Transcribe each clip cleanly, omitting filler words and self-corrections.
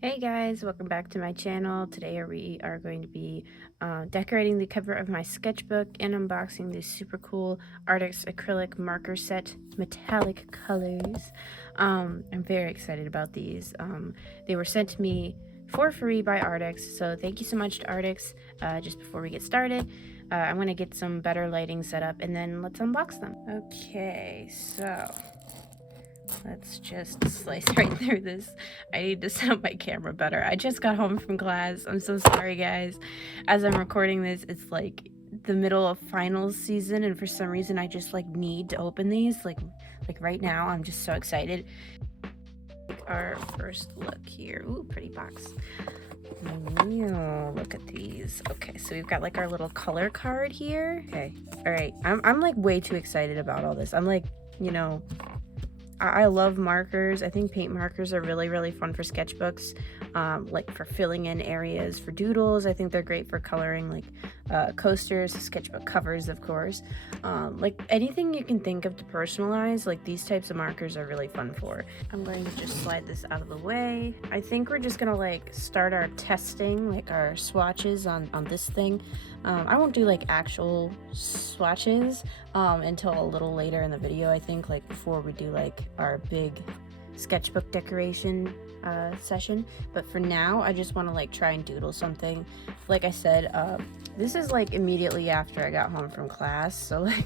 Hey guys, welcome back to my channel. Today we are going to be decorating the cover of my sketchbook and unboxing this super cool Arrtx acrylic marker set, metallic colors. I'm very excited about these. They were sent to me for free by Arrtx, so thank you so much to Arrtx. Just before we get started, I'm going to get some better lighting set up and then let's unbox them. Okay, so let's just slice right through this. I need to set up my camera better. I just got home from class. I'm so sorry, guys. As I'm recording this, it's like the middle of finals season, and for some reason I just like need to open these like right now. I'm just so excited. Our first look here. Ooh, pretty box. Look at these. Okay, so we've got like our little color card here. Okay, all right. I'm like way too excited about all this. I'm like, you know, I love markers. I think paint markers are really fun for sketchbooks, like for filling in areas for doodles. I think they're great for coloring like coasters, sketchbook covers, of course. Like anything you can think of to personalize, like these types of markers are really fun for. I'm going to just slide this out of the way. I think we're just gonna like start our testing, like our swatches on this thing. I won't do like actual swatches until a little later in the video, I think, like before we do like our big sketchbook decoration session. But for now, I just want to like try and doodle something. Like I said, this is like immediately after I got home from class, so like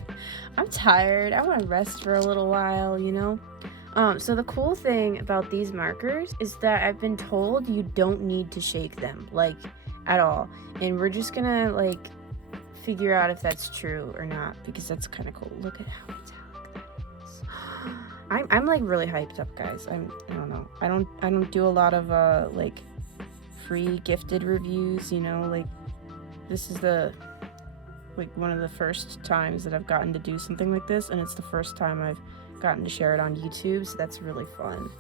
I'm tired. I want to rest for a little while, you know. So the cool thing about these markers is that I've been told you don't need to shake them, like at all. And we're just gonna like figure out if that's true or not, because that's kind of cool. Look at how metallic that is. I'm like really hyped up, guys. I don't know. I don't do a lot of like free gifted reviews, you know, like this is the like one of the first times that I've gotten to do something like this, and it's the first time I've gotten to share it on YouTube, so that's really fun.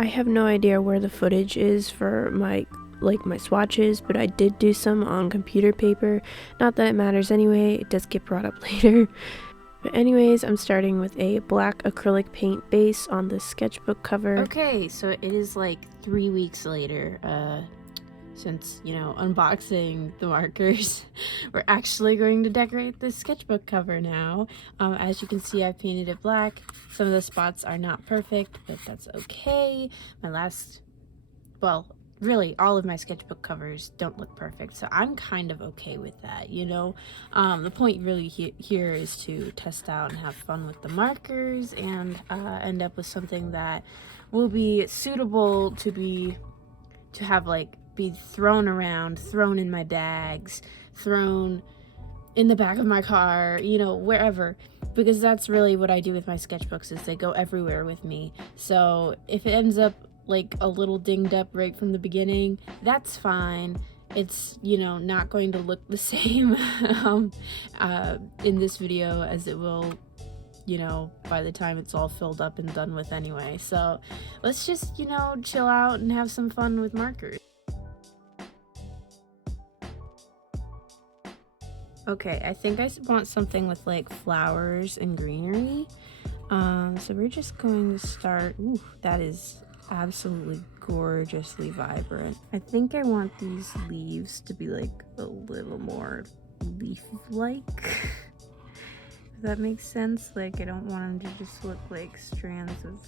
I have no idea where the footage is for my swatches, but I did do some on computer paper. Not that it matters anyway, it does get brought up later. But anyways, I'm starting with a black acrylic paint base on the sketchbook cover. Okay, so it is like 3 weeks later, since, you know, unboxing the markers. We're actually going to decorate this sketchbook cover now. As you can see, I painted it black. Some of the spots are not perfect, but that's okay. Really, all of my sketchbook covers don't look perfect, so I'm kind of okay with that, you know? The point really here is to test out and have fun with the markers and end up with something that will be suitable to have like be thrown around, thrown in my bags, thrown in the back of my car, you know, wherever, because that's really what I do with my sketchbooks, is they go everywhere with me. So if it ends up like a little dinged up right from the beginning, that's fine. It's, you know, not going to look the same in this video as it will, you know, by the time it's all filled up and done with anyway. So let's just, you know, chill out and have some fun with markers. Okay, I think I want something with like flowers and greenery. So we're just going to start. Ooh, that is absolutely gorgeously vibrant. I think I want these leaves to be like a little more leaf-like. If that makes sense. Like, I don't want them to just look like strands of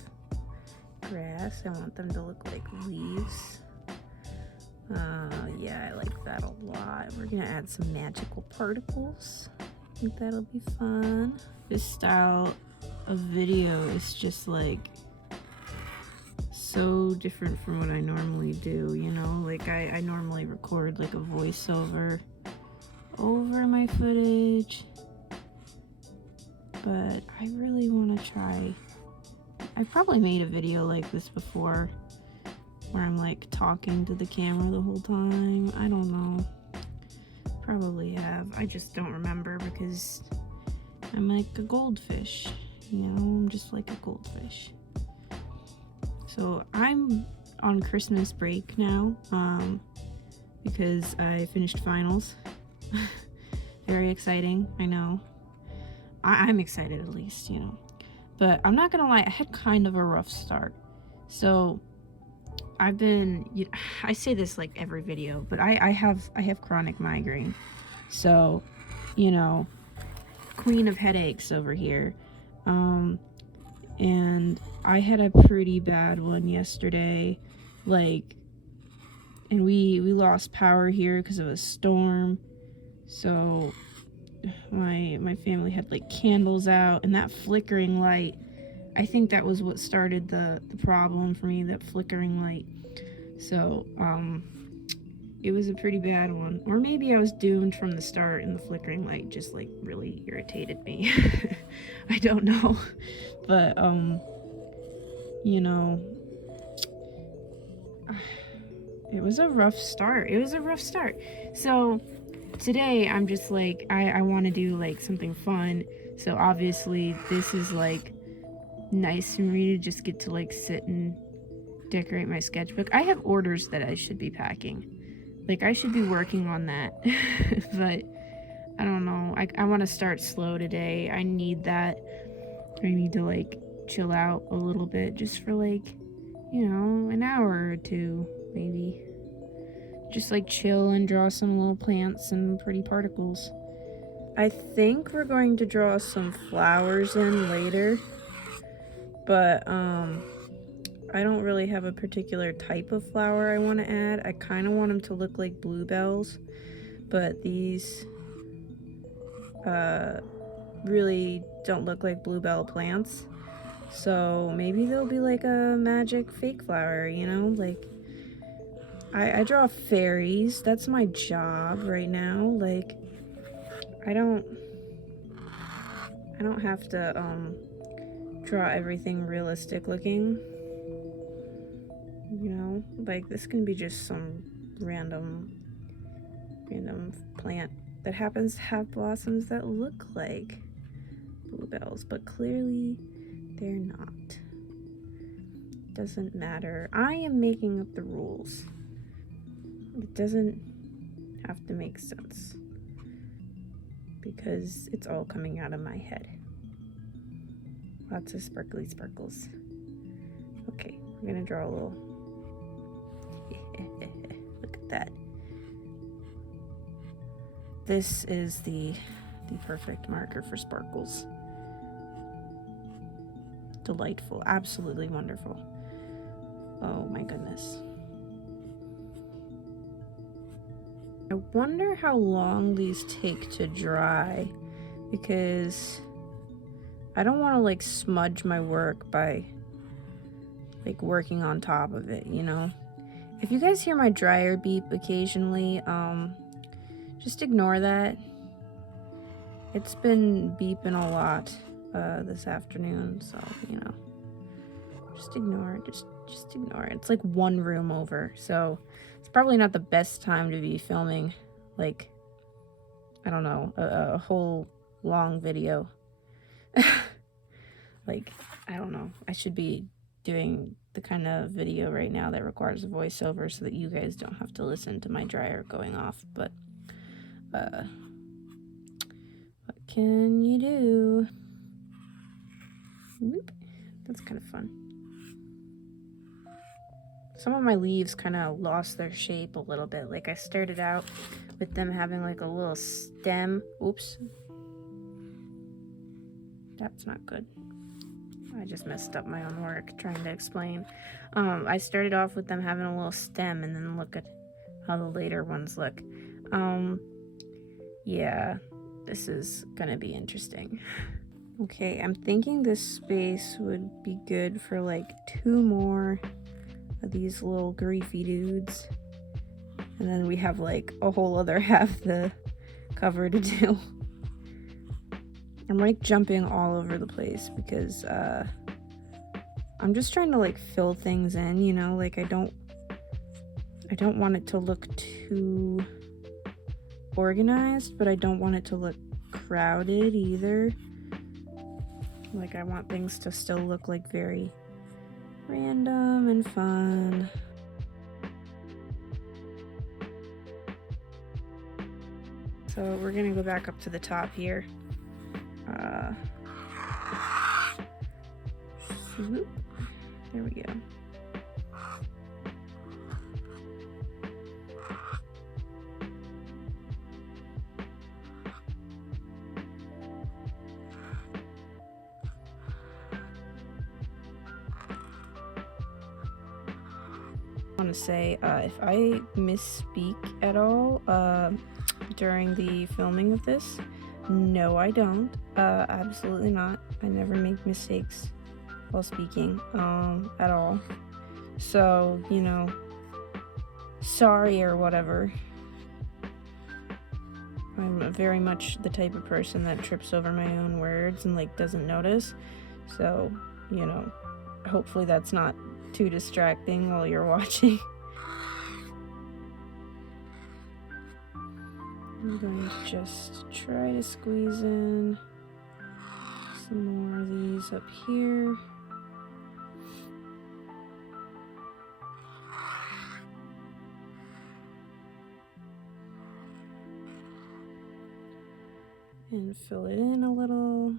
grass. I want them to look like leaves. Yeah, I like that a lot. We're gonna add some magical particles. I think that'll be fun. This style of video is just like so different from what I normally do, you know? Like I normally record like a voiceover over my footage, but I really want to try. I probably made a video like this before, where I'm like talking to the camera the whole time. I don't know. Probably have. I just don't remember because I'm like a goldfish. You know, I'm just like a goldfish. So I'm on Christmas break now, because I finished finals. Very exciting, I know. I'm excited at least, you know. But I'm not gonna lie, I had kind of a rough start So I've been, I say this like every video, but I have chronic migraine. So, you know, queen of headaches over here. And I had a pretty bad one yesterday, like, and we lost power here because of a storm. So my family had like candles out, and that flickering light, I think that was what started the problem for me, that flickering light. So it was a pretty bad one, or maybe I was doomed from the start and the flickering light just like really irritated me. I don't know, but you know, it was a rough start. So today I'm just like, I want to do like something fun. So obviously this is like nice for me to just get to like sit and decorate my sketchbook. I have orders that I should be packing. Like, I should be working on that. But I don't know. I want to start slow today. I need that. I need to like chill out a little bit just for like, you know, an hour or two maybe. Just like chill and draw some little plants and pretty particles. I think we're going to draw some flowers in later, but I don't really have a particular type of flower I want to add. I kind of want them to look like bluebells, but these really don't look like bluebell plants. So maybe they'll be like a magic fake flower, you know? Like, I draw fairies. That's my job right now. Like, I don't have to draw everything realistic looking. You know, like this can be just some random plant that happens to have blossoms that look like bluebells, but clearly they're not. Doesn't matter. I am making up the rules. It doesn't have to make sense because it's all coming out of my head. Lots of sparkly sparkles. Okay, we're gonna draw a little. Look at that. This is the perfect marker for sparkles. Delightful, absolutely wonderful. Oh my goodness. I wonder how long these take to dry, because I don't want to like smudge my work by like working on top of it, you know? If you guys hear my dryer beep occasionally, just ignore that. It's been beeping a lot this afternoon, so, you know, just ignore it. Just ignore it. It's like one room over, so it's probably not the best time to be filming, like, I don't know, a whole long video. Like, I don't know. I should be doing the kind of video right now that requires a voiceover so that you guys don't have to listen to my dryer going off, but what can you do? Whoop. That's kind of fun. Some of my leaves kind of lost their shape a little bit. Like, I started out with them having like a little stem. Oops. That's not good. I just messed up my own work trying to explain. I started off with them having a little stem, and then look at how the later ones look. Yeah, this is gonna be interesting. Okay, I'm thinking this space would be good for like 2 more of these little griefy dudes. And then we have like a whole other half the cover to do. I'm like jumping all over the place because I'm just trying to like fill things in, you know, like I don't want it to look too organized, but I don't want it to look crowded either. Like, I want things to still look like very random and fun. So we're gonna go back up to the top here. Swoop. There we go. I want to say if I misspeak at all during the filming of this, no I don't, absolutely not. I never make mistakes while speaking at all, so you know, sorry or whatever. I'm very much the type of person that trips over my own words and like doesn't notice, so you know, hopefully that's not too distracting while you're watching. I'm going to just try to squeeze in some more of these up here. And fill it in a little.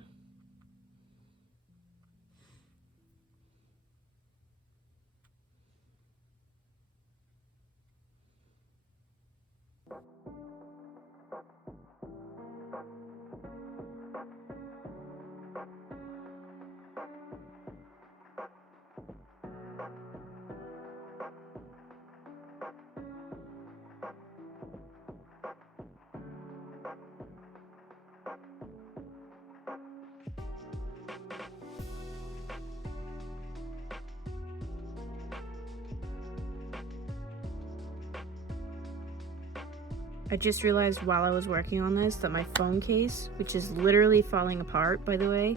I just realized while I was working on this that my phone case, which is literally falling apart, by the way,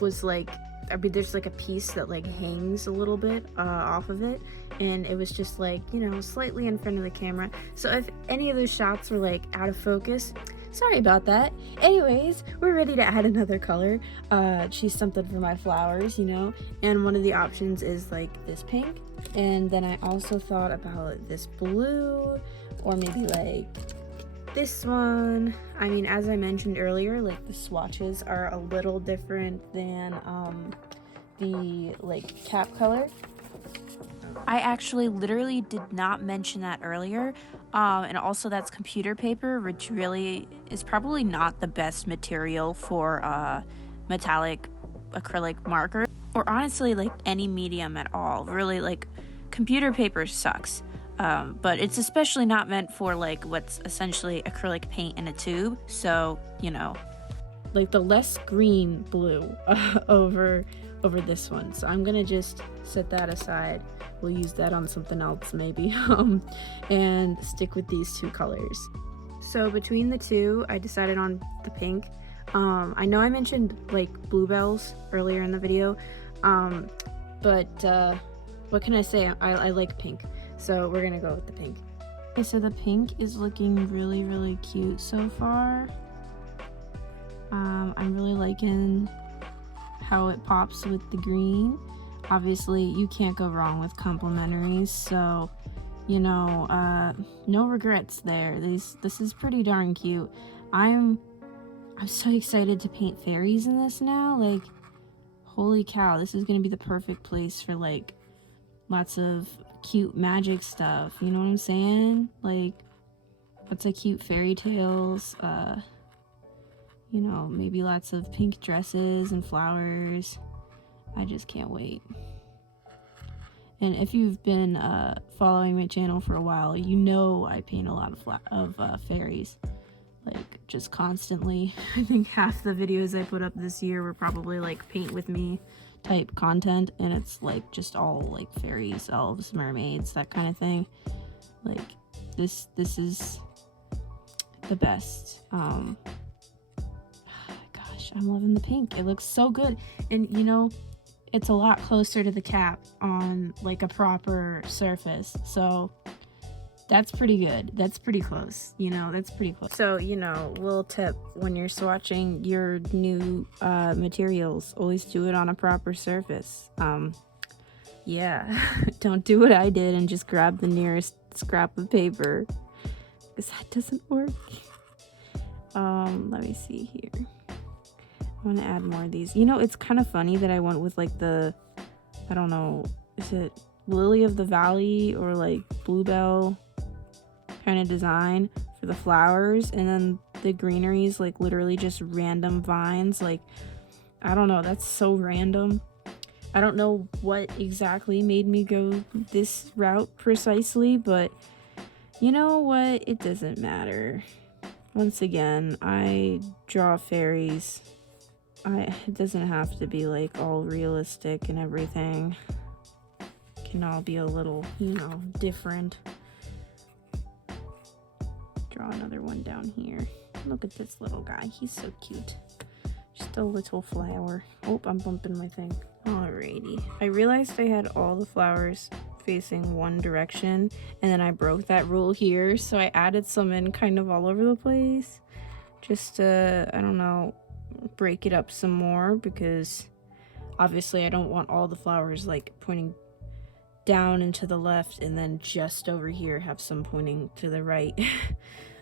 was like, I mean, there's like a piece that like hangs a little bit off of it, and it was just like, you know, slightly in front of the camera. So if any of those shots were like out of focus, sorry about that. Anyways, we're ready to add another color. Choose something for my flowers, you know, and one of the options is like this pink, and then I also thought about this blue, or maybe like this one. I mean, as I mentioned earlier, like the swatches are a little different than the like cap color. I actually literally did not mention that earlier, and also that's computer paper, which really is probably not the best material for metallic acrylic marker, or honestly like any medium at all. Really, like computer paper sucks. But it's especially not meant for like what's essentially acrylic paint in a tube, so you know, like the less green blue over this one. So I'm gonna just set that aside. We'll use that on something else maybe, and stick with these two colors. So between the two, I decided on the pink. I know I mentioned like bluebells earlier in the video, but what can I say? I like pink. So we're gonna go with the pink. Okay, so the pink is looking really, really cute so far. I'm really liking how it pops with the green. Obviously, you can't go wrong with complementaries, so you know, no regrets there. This is pretty darn cute. I'm so excited to paint fairies in this now. Like, holy cow, this is gonna be the perfect place for like lots of cute magic stuff, you know what I'm saying? Like lots of cute fairy tales, you know, maybe lots of pink dresses and flowers. I just can't wait. And if you've been following my channel for a while, you know I paint a lot of fairies, like just constantly. I think half the videos I put up this year were probably like paint with me type content, and it's like just all like fairies, elves, mermaids, that kind of thing. Like this is the best. Gosh, I'm loving the pink. It looks so good, and you know, it's a lot closer to the cap on like a proper surface, so that's pretty good. That's pretty close, you know, that's pretty close. So, you know, little tip when you're swatching your new materials, always do it on a proper surface. Yeah, don't do what I did and just grab the nearest scrap of paper, because that doesn't work. Let me see here. I want to add more of these. You know, it's kind of funny that I went with like the, I don't know, is it Lily of the Valley or like Bluebell kind of design for the flowers, and then the greenery is like literally just random vines. Like, I don't know, that's so random. I don't know what exactly made me go this route precisely, but you know what? It doesn't matter. Once again, I draw fairies. It doesn't have to be like all realistic and everything. It can all be a little, you know, different. Draw another one down here. Look at this little guy. He's so cute. Just a little flower. Oh, I'm bumping my thing. Alrighty. I realized I had all the flowers facing one direction, and then I broke that rule here, so I added some in kind of all over the place. Just to, I don't know, break it up some more, because obviously I don't want all the flowers like pointing down and to the left, and then just over here have some pointing to the right.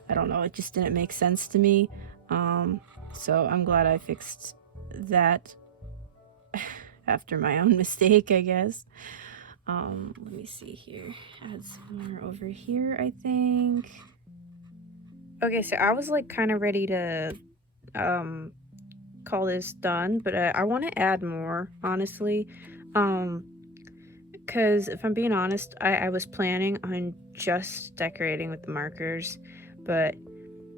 I don't know, it just didn't make sense to me. So I'm glad I fixed that after my own mistake, I guess. Let me see here. Add some more over here, I think. Okay, so I was like kind of ready to call this done, but I want to add more, honestly. Because if I'm being honest, I was planning on just decorating with the markers, but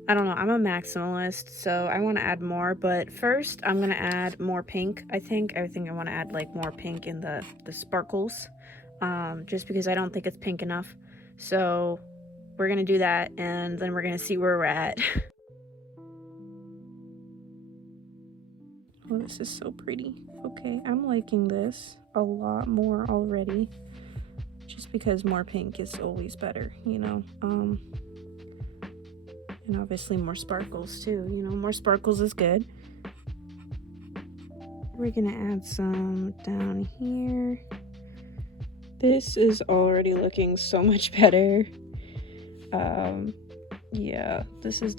I don't know, I'm a maximalist, so I want to add more. But first I'm gonna add more pink. I think I want to add like more pink in the sparkles, just because I don't think it's pink enough. So we're gonna do that, and then we're gonna see where we're at. Oh, this is so pretty. Okay, I'm liking this a lot more already, just because more pink is always better, you know. And obviously more sparkles too, you know, more sparkles is good. We're gonna add some down here. This is already looking so much better. Yeah, this is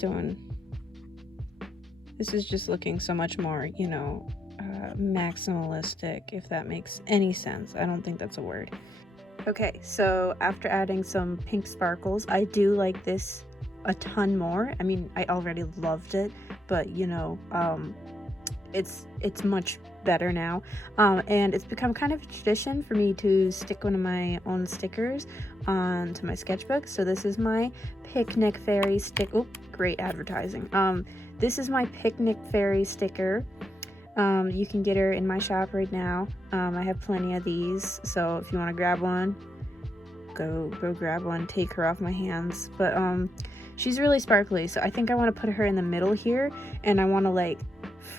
just looking so much more, you know, maximalistic, if that makes any sense. I don't think that's a word. Okay, so after adding some pink sparkles, I do like this a ton more. I mean, I already loved it, but you know, it's much better now, and it's become kind of a tradition for me to stick one of my own stickers onto my sketchbook. So this is my picnic fairy stick. Oh, great advertising. This is my picnic fairy sticker. You can get her in my shop right now. I have plenty of these, so if you want to grab one, go grab one, take her off my hands. But she's really sparkly, so I think I want to put her in the middle here, and I want to like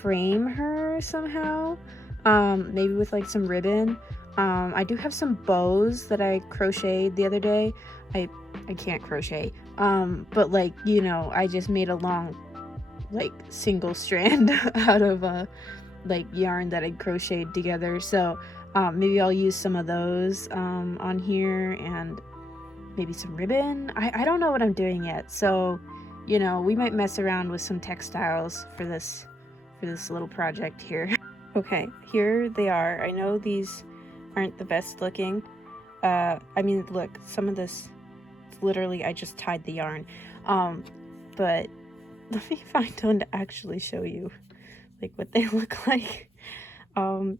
frame her somehow, maybe with like some ribbon. I do have some bows that I crocheted the other day. I can't crochet, but like, you know, I just made a long like single strand out of like yarn that I crocheted together. So maybe I'll use some of those on here, and maybe some ribbon. I don't know what I'm doing yet, so you know, we might mess around with some textiles for this little project here. Okay, here they are. I know these aren't the best looking. I mean, look, some of this, literally I just tied the yarn, but let me find one to actually show you like what they look like.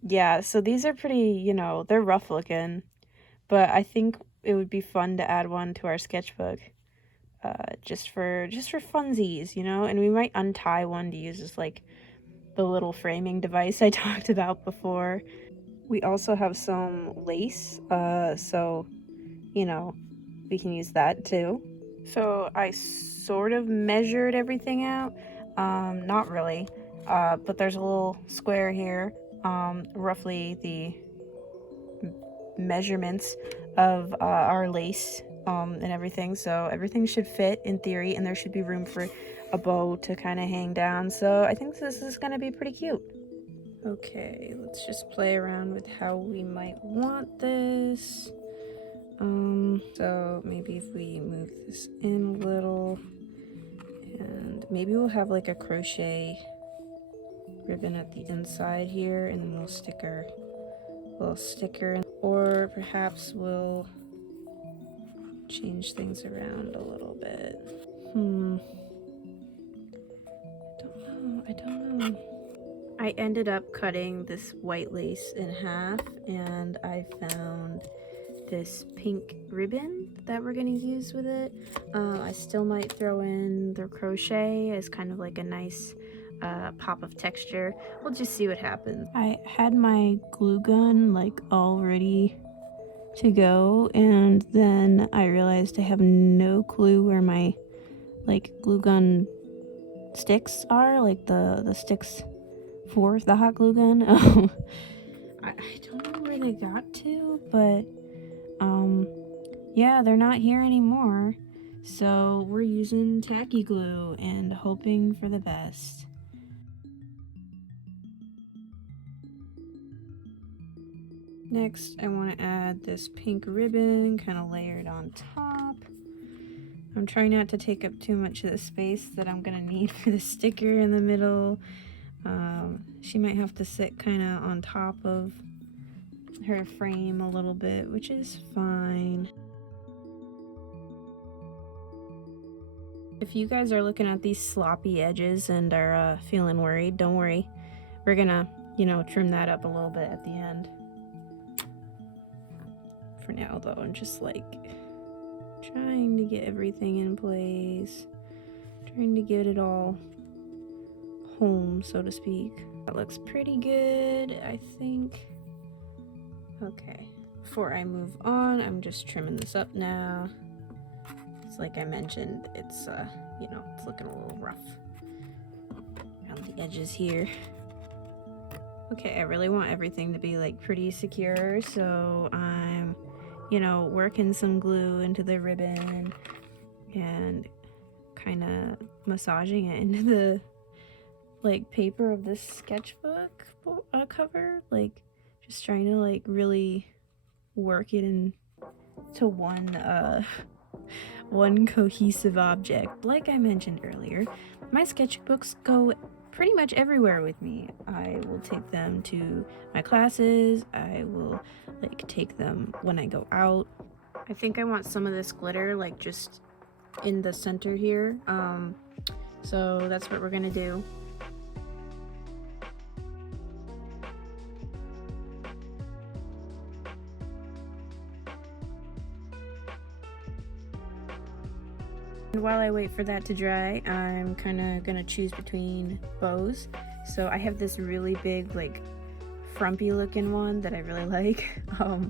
Yeah, so these are pretty, you know, they're rough looking, but I think it would be fun to add one to our sketchbook, just for funsies, you know. And we might untie one to use as like the little framing device I talked about before. We also have some lace, so you know, we can use that too. So I sort of measured everything out, not really, but there's a little square here, roughly the measurements of our lace and everything, so everything should fit in theory, and there should be room for a bow to kind of hang down. So I think this is gonna be pretty cute. Okay, let's just play around with how we might want this. So maybe if we move this in a little, and maybe we'll have like a crochet ribbon at the inside here, and then we'll stick our little sticker in, or perhaps we'll change things around a little bit. I don't know. I ended up cutting this white lace in half, and I found this pink ribbon that we're gonna use with it. I still might throw in the crochet as kind of like a nice pop of texture. We'll just see what happens. I had my glue gun like all ready to go, and then I realized I have no clue where my like glue gun sticks are, like the sticks for the hot glue gun. I don't know where they got to, but yeah, they're not here anymore. So we're using tacky glue and hoping for the best. Next, I want to add this pink ribbon kind of layered on top. I'm trying not to take up too much of the space that I'm gonna need for the sticker in the middle. She might have to sit kind of on top of her frame a little bit, which is fine. If you guys are looking at these sloppy edges and are feeling worried, don't worry. We're gonna, you know, trim that up a little bit at the end. For now though, I'm just like trying to get everything in place, trying to get it all home, so to speak. That looks pretty good, I think. Okay, before I move on, I'm just trimming this up now. It's like I mentioned, it's you know, it's looking a little rough around the edges here. Okay, I really want everything to be like pretty secure, so I'm, you know, working some glue into the ribbon and kind of massaging it into the like paper of this sketchbook cover, like just trying to like really work it into one cohesive object. Like I mentioned earlier, my sketchbooks go pretty much everywhere with me. I will take them to my classes, I will like take them when I go out. I think I want some of this glitter like just in the center here, so that's what we're gonna do. And while I wait for that to dry, I'm kind of gonna choose between bows. So I have this really big, like, frumpy looking one that I really like, and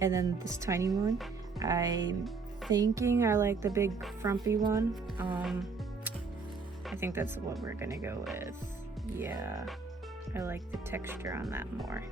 then this tiny one. I'm thinking I like the big frumpy one. I think that's what we're gonna go with. Yeah, I like the texture on that more.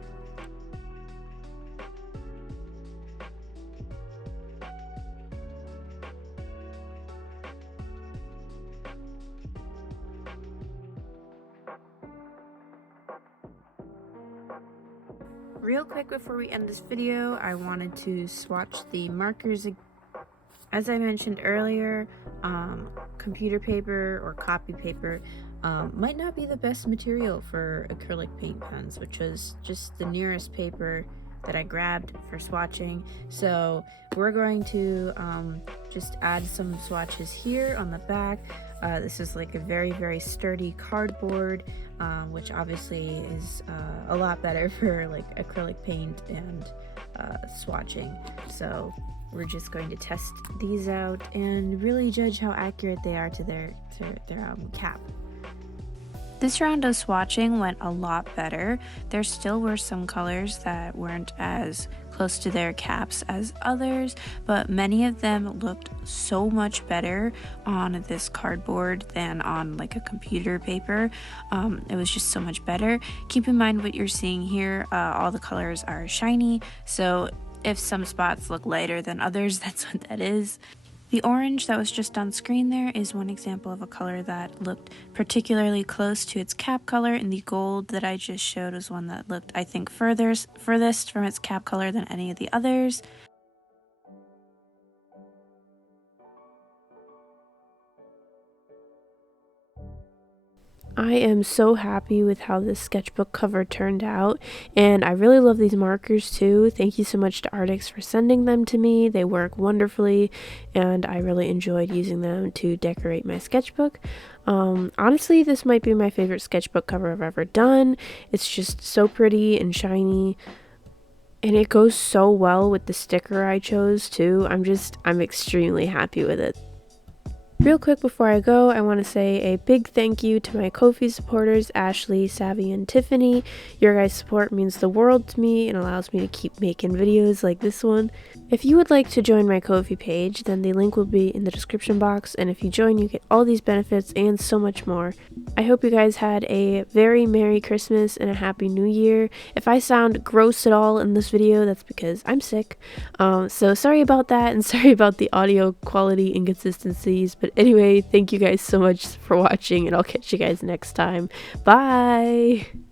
Real quick before we end this video, I wanted to swatch the markers. As I mentioned earlier, computer paper or copy paper might not be the best material for acrylic paint pens, which was just the nearest paper that I grabbed for swatching. So we're going to just add some swatches here on the back. This is like a very sturdy cardboard, which obviously is a lot better for like acrylic paint and swatching. So we're just going to test these out and really judge how accurate they are to their cap. This round of swatching went a lot better. There still were some colors that weren't as close to their caps as others, but many of them looked so much better on this cardboard than on like a computer paper. It was just so much better. Keep in mind what you're seeing here, all the colors are shiny, so if some spots look lighter than others, that's what that is. The orange that was just on screen there is one example of a color that looked particularly close to its cap color, and the gold that I just showed was one that looked, I think, furthest from its cap color than any of the others. I am so happy with how this sketchbook cover turned out, and I really love these markers too. Thank you so much to Arrtx for sending them to me. They work wonderfully, and I really enjoyed using them to decorate my sketchbook. Honestly, this might be my favorite sketchbook cover I've ever done. It's just so pretty and shiny, and it goes so well with the sticker I chose too. I'm extremely happy with it. Real quick before I go, I want to say a big thank you to my Ko-fi supporters, Ashley, Savvy, and Tiffany. Your guys' support means the world to me and allows me to keep making videos like this one. If you would like to join my Ko-fi page, then the link will be in the description box, and if you join, you get all these benefits and so much more. I hope you guys had a very Merry Christmas and a Happy New Year. If I sound gross at all in this video, that's because I'm sick. So sorry about that, and sorry about the audio quality inconsistencies, but anyway, thank you guys so much for watching, and I'll catch you guys next time. Bye!